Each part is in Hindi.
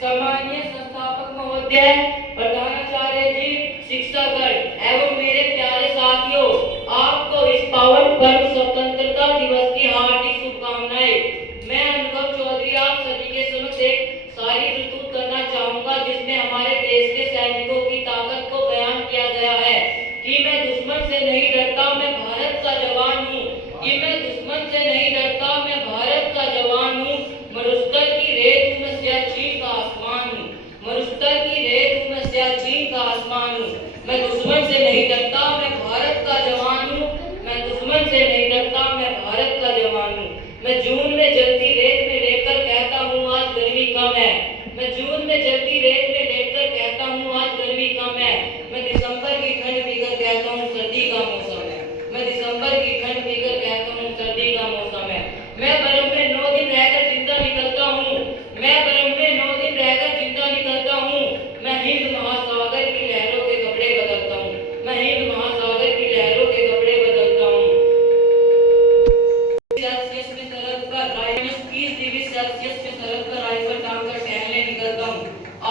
सम्मानीय संस्थापक महोदय, प्रधानाचार्य जी, शिक्षकगण एवं मेरे प्यारे साथियों, आपको इस पावन पर्व स्वतंत्रता दिवस की हार्दिक शुभकामनाएं। मैं अनुभव चौधरी आप सभी के समक्ष एक शायरी प्रस्तुत करना चाहूंगा, जिसमें हमारे देश के सैनिकों की ताकत को बयान किया गया है कि मैं दुश्मन से नहीं डरता, मैं भारत का जवान हूँ। कि मैं दुश्मन से नहीं डरता, मैं भारत का जवान हूँ। मरुस्थल की रेत हूँ, मैं सियाचिन का आसमान हूँ। मरुस्थल की रेत हूँ, मैं सियाचिन का आसमान हूँ। मैं दुश्मन से नहीं डरता, मैं भारत का जवान हूँ। मैं दुश्मन से नहीं डरता, मैं भारत का जवान हूँ। मैं जून में जलती रेत में लेकर कहता हूँ आज गर्मी कम है। मैं जून में जलती रेत में लेकर कहता हूँ आज गर्मी कम है। मैं दिसंबर की ठंड पीकर कहता हूँ सर्दी का मौसम है। मैं दिसंबर की ठंड पीकर कहता हूँ सर्दी का मौसम है। मैं बर्फ में 9 दिन रहकर जिंदा निकलता हूँ। मैं बर्फ में 9 दिन रहकर जिंदा निकलता हूँ। मैं हिंद महासागर की लहरों के कपड़े बदलता हूँ। मैं हिंद महासागर की लहरों के कपड़े बदलता हूँ। सेल्सियस में सरहद पर -30 डिग्री सेल्सियस में सरहद पर राइफल टांगकर टहलने निकलता हूँ।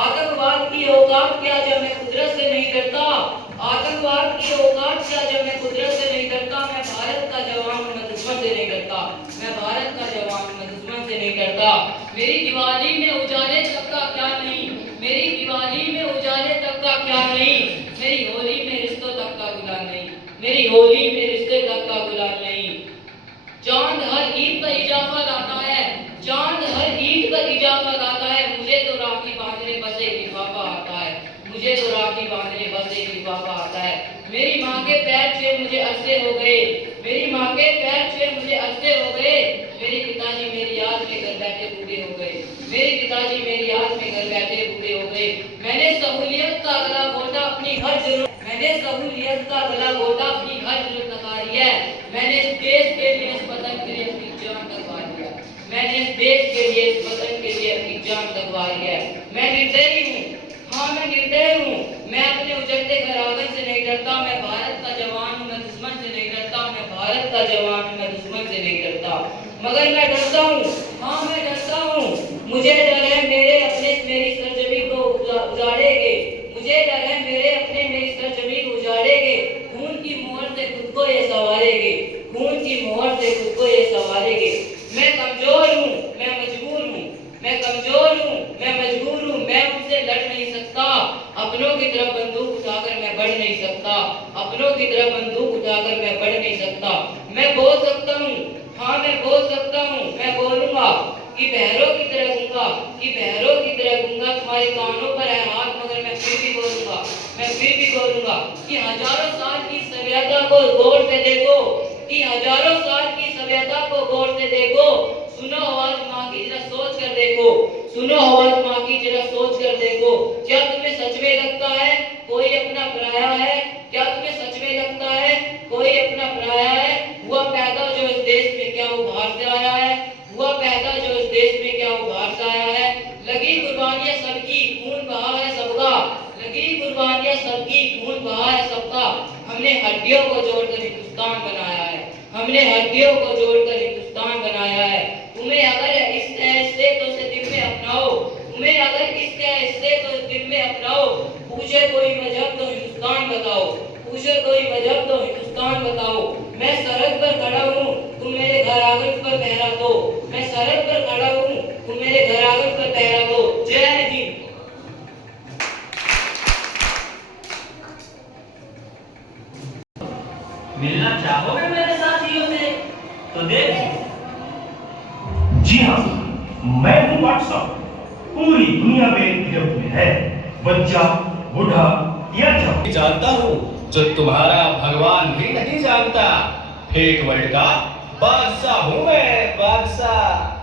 आतंकवाद की औकात क्या जब मैं कुदरत से नहीं डरता। आतंकवाद की औकात क्या जब मैं कुदरत से नहीं डरता। मैं भारत का जवान हूँ, मैं दुश्मन से नहीं डरता। मैं भारत का जवान हूँ, मैं दुश्मन से नहीं डरता। मेरी दिवाली में उजाले तक का क्या नहीं। मेरी दिवाली में उजाले तक का क्या नहीं। मेरी होली में रिश्तों तक का गुलाल नहीं। मेरी होली में रिश्ते तक का गुलाल नहीं। चांद हर ईद पर इजाफा लाता है। चांद हर ईद पर इजाफा लाता है। मुझे तो राखी बांधने बस एक लिफाफा आता है। मुझे तो राखी बांधने बस एक लिफाफा आता है। मेरी माँ के पैर छुए मुझे अरसे हो गए। मेरी माँ के पैर छुए मुझे अरसे हो गए। मेरे पिताजी मेरी याद में घर बैठे बूढ़े हो गए। मेरे पिताजी मेरी याद में घर बैठे बूढ़े हो गए। मैंने सहूलियत का गला घोटा अपनी हर जरूरत। मैंने सहूलियत का गला घोटा अपनी हर जरूरत नकारी है। मैंने इस देश के लिए, इस वतन के लिए अपनी जान लगवा दी है। मैंने इस देश के लिए, इस वतन के लिए अपनी जान लगवा दी है। मैं निर्दयी हूँ, हाँ मैं निर्दयी हूँ। मैं अपने उजड़ते घर आंगन से नहीं डरता। मैं भारत का जवान हूँ, मैं दुश्मन से नहीं डरता। मैं भारत का जवान हूँ, मैं दुश्मन से नहीं डरता। मगर मैं डरता हूँ, हाँ मैं डरता हूँ। मुझे डर है मेरे अपने मेरी सरजमीन को उजाड़ेंगे। मुझे डर है मेरे अपने मेरी सरजमीन उजाड़ेंगे। खून की मोहर से खुद को ये संवारेंगे। खून की मोहर से खुद को ये संवारेंगे। मैं कमजोर हूँ, मैं मजबूर हूँ। मैं कमजोर हूँ, मैं मजबूर हूँ। मैं उनसे लड़ नहीं सकता। अपनों की तरफ बंदूक उठाकर मैं बढ़ नहीं सकता। अपनों की तरफ बंदूक उठाकर मैं बढ़ नहीं सकता। मैं बोल सकता हूँ, हाँ मैं बोल सकता हूँ। मैं बोलूंगा कि बहरों की तरह गूंगा, कि बहरों की तरह गूंगा। तुम्हारे कानों पर है हाथ मगर मैं फिर भी बोलूंगा। मैं फिर भी बोलूंगा कि हजारों साल की सभ्यता को गौर से देखो। कि हजारों साल की सभ्यता को गौर से देखो। सुनो आवाज माँ की, जरा सोच कर देखो। सुनो आवाज माँ की, जरा सोच कर देखो। क्या तुम्हें सच में लगता है कोई अपना पराया है। क्या तुम्हें सच में लगता है कोई अपना पराया है। हुआ पैदा जो इस देश में, क्या वो बाहर से आया है। हुआ पैदा जो इस देश में, क्या वो बाहर से आया है। लगी कुर्बानियां सबकी, खून बहा है सबका। लगी कुर्बानियां सबकी, खून बहा है सबका। हमने हड्डियों को जोड़कर हिंदुस्तान बनाया है। हमने हड्डियों को जोड़कर हिंदुस्तान बनाया है। तुम्हें अगर इश्क है इससे तो इसे दिल में अपनाओ। तुम्हें अगर इश्क है इससे तो दिल में अपनाओ। पूछे कोई मजहब तो हिंदुस्तान बताओ। पूछे कोई मजहब तो हिंदुस्तान बताओ। मैं सरहद पर खड़ा हूँ, तुम मेरे घर आंगन पर पहरा दो। मैं सरहद पर खड़ा हूँ, तुम मेरे घर आंगन पर पहरा दो। जय हिंद। मिलना चाहोगे मेरे साथियों से तो देखो। जी हाँ, मैं हूँ व्हाट्सएप। पूरी दुनिया में गिरफ्त में है, बच्चा बूढ़ा या जवान। जानता हूँ जो तुम्हारा भगवान भी नहीं जानता। फेक वर्ल्ड का बादशाह हूँ मैं, बादशाह।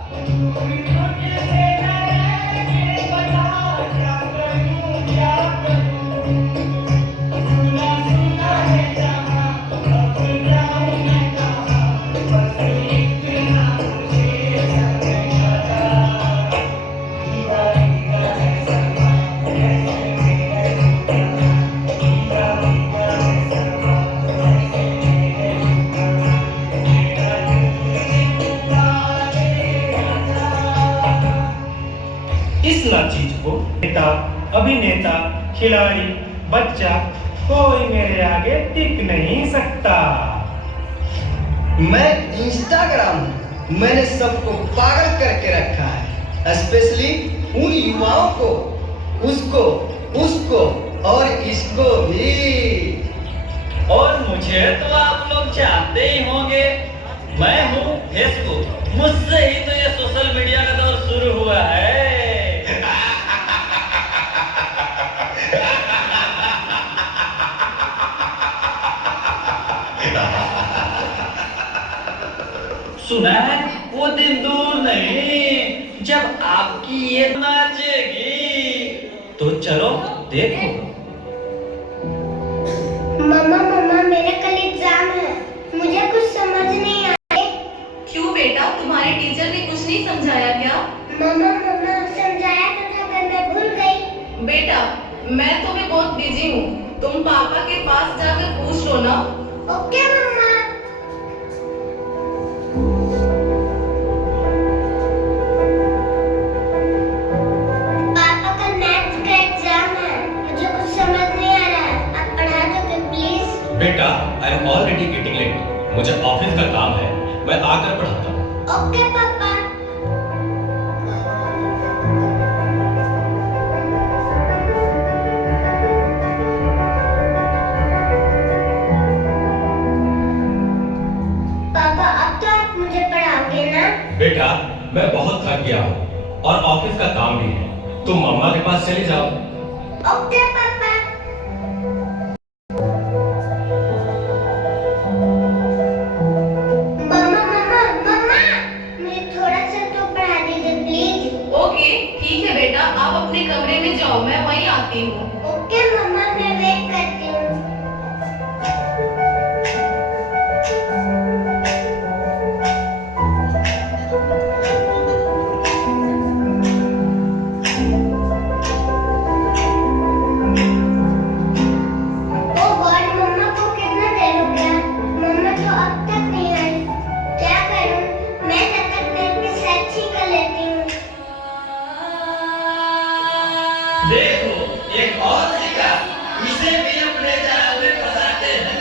ना चीज को नेता, अभिनेता, खिलाड़ी, बच्चा कोई मेरे आगे टिक नहीं सकता। मैं इंस्टाग्राम हूँ, मैंने सबको पागल करके रखा है, स्पेशली उन युवाओं को, उसको और इसको भी। और मुझे तो आप लोग जानते ही होंगे, मैं हूँ फेसबुक। मुझसे ही तो ये सोशल मीडिया का दौर शुरू हुआ है। सुना है वो दिन दूर नहीं जब आपकी ये नाचेगी, तो चलो देखो। मम्मा मेरा कल एग्जाम है, मुझे कुछ समझ नहीं आया। क्यों बेटा, तुम्हारे टीचर ने कुछ नहीं समझाया क्या? मम्मा समझाया तो था पर मैं भूल गई। बेटा मैं तो भी बहुत बिजी हूँ, तुम पापा के पास जाकर पूछ लो ना। ओके मम्मा। पापा कल मैथ्स का एग्जाम है, मुझे कुछ समझ नहीं आ रहा है, आप पढ़ा दोगे प्लीज? बेटा I am already getting late, मुझे ऑफिस का काम है, मैं आकर पढ़ाता हूँ। ओके पापा। पापा अब तो आप मुझे पढ़ाओगे ना? बेटा मैं बहुत थक गया हूँ और ऑफिस का काम भी है, तुम मम्मा के पास चले जाओ। ओके पापा। मम्मा मुझे थोड़ा सा तो पढ़ा दीजिए प्लीज। ओके ठीक है बेटा, आप अपने कमरे में जाओ, मैं वहीं आती हूँ। ओके मम्मा, मैं वेट करती हूँ। ओ गॉड, मम्मा को कितना देर हो गया, मम्मा तो अब तक नहीं आई। क्या करूँ? मैं तब तक नेट पे सर्च ही कर लेती हूँ। देखो एक और सिक्का, इसे भी अपने जाल में फंसाते हैं।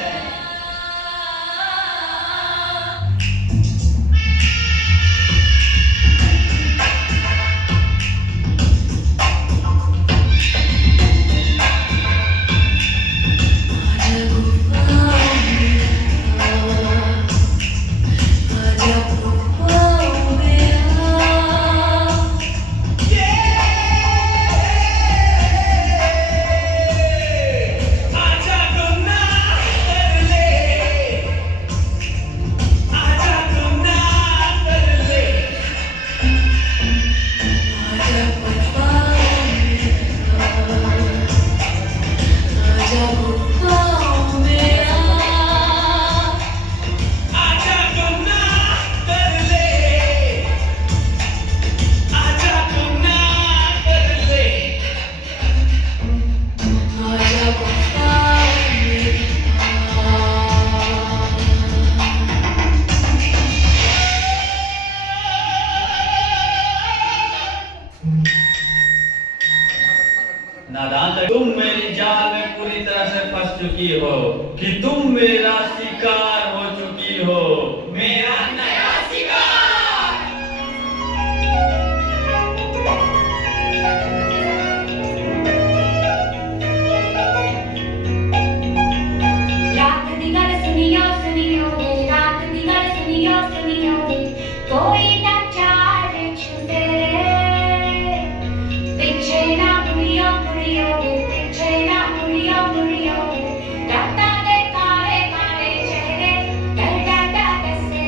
नादान, तुम मेरी जाल में पूरी तरह से फंस चुकी हो कि तुम मेरा शिकार हो चुकी हो, मेरा नया शिकार। रात दी गल सुनियो सुनियो रे, रात दी गल सुनियो सुनियो रे, कोई ना चार छुटे रे। पीछे ना मुड़ियो मुड़ियो रे, पीछे ना मुड़ियो मुड़ियो रे, राता दे काले काले चेहरे डर डर डर से।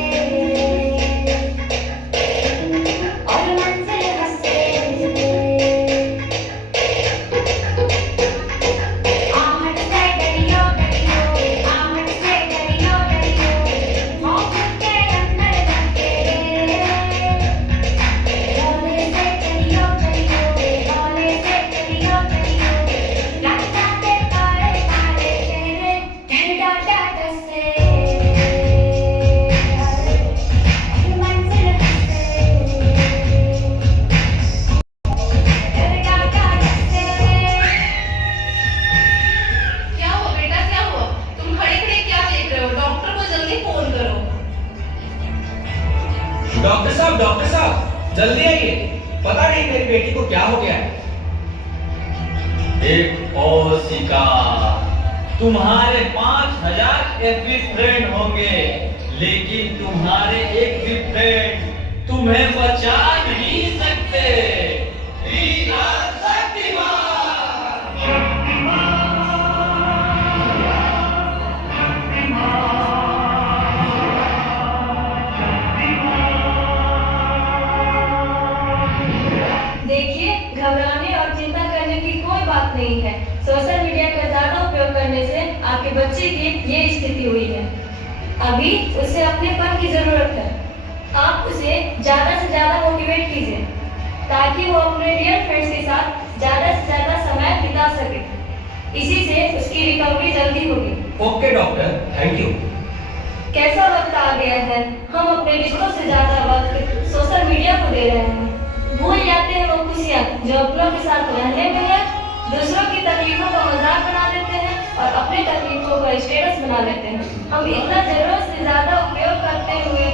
डॉक्टर साहब जल्दी आइए, पता नहीं मेरी बेटी को क्या हो गया है। एक और शिकार। तुम्हारे 5000 एफबी फ्रेंड होंगे, लेकिन तुम्हारे एक भी फ्रेंड तुम्हें बचा नहीं सकते। देखिए, घबराने और चिंता करने की कोई बात नहीं है। सोशल मीडिया का ज्यादा उपयोग करने से आपके बच्चे की ये स्थिति हुई है। अभी उसे अपनेपन की जरूरत है। आप उसे ज्यादा से ज्यादा मोटिवेट कीजिए ताकि वो अपने रियल फ्रेंड्स के साथ ज्यादा से ज्यादा समय बिता सके। इसी से उसकी रिकवरी जल्दी होगी। Okay doctor, thank you. कैसा वक्त आ गया है, हम अपने रिश्तों से ज्यादा वक्त सोशल मीडिया को दे रहे हैं। भूल जाते हैं वो खुशियाँ जो अपनों के साथ रहने में है। दूसरों की तकलीफों का मजाक बना देते हैं और अपनी तकलीफों का स्टेटस बना लेते हैं। हम इतना जरूरत से ज्यादा उपयोग करते हुए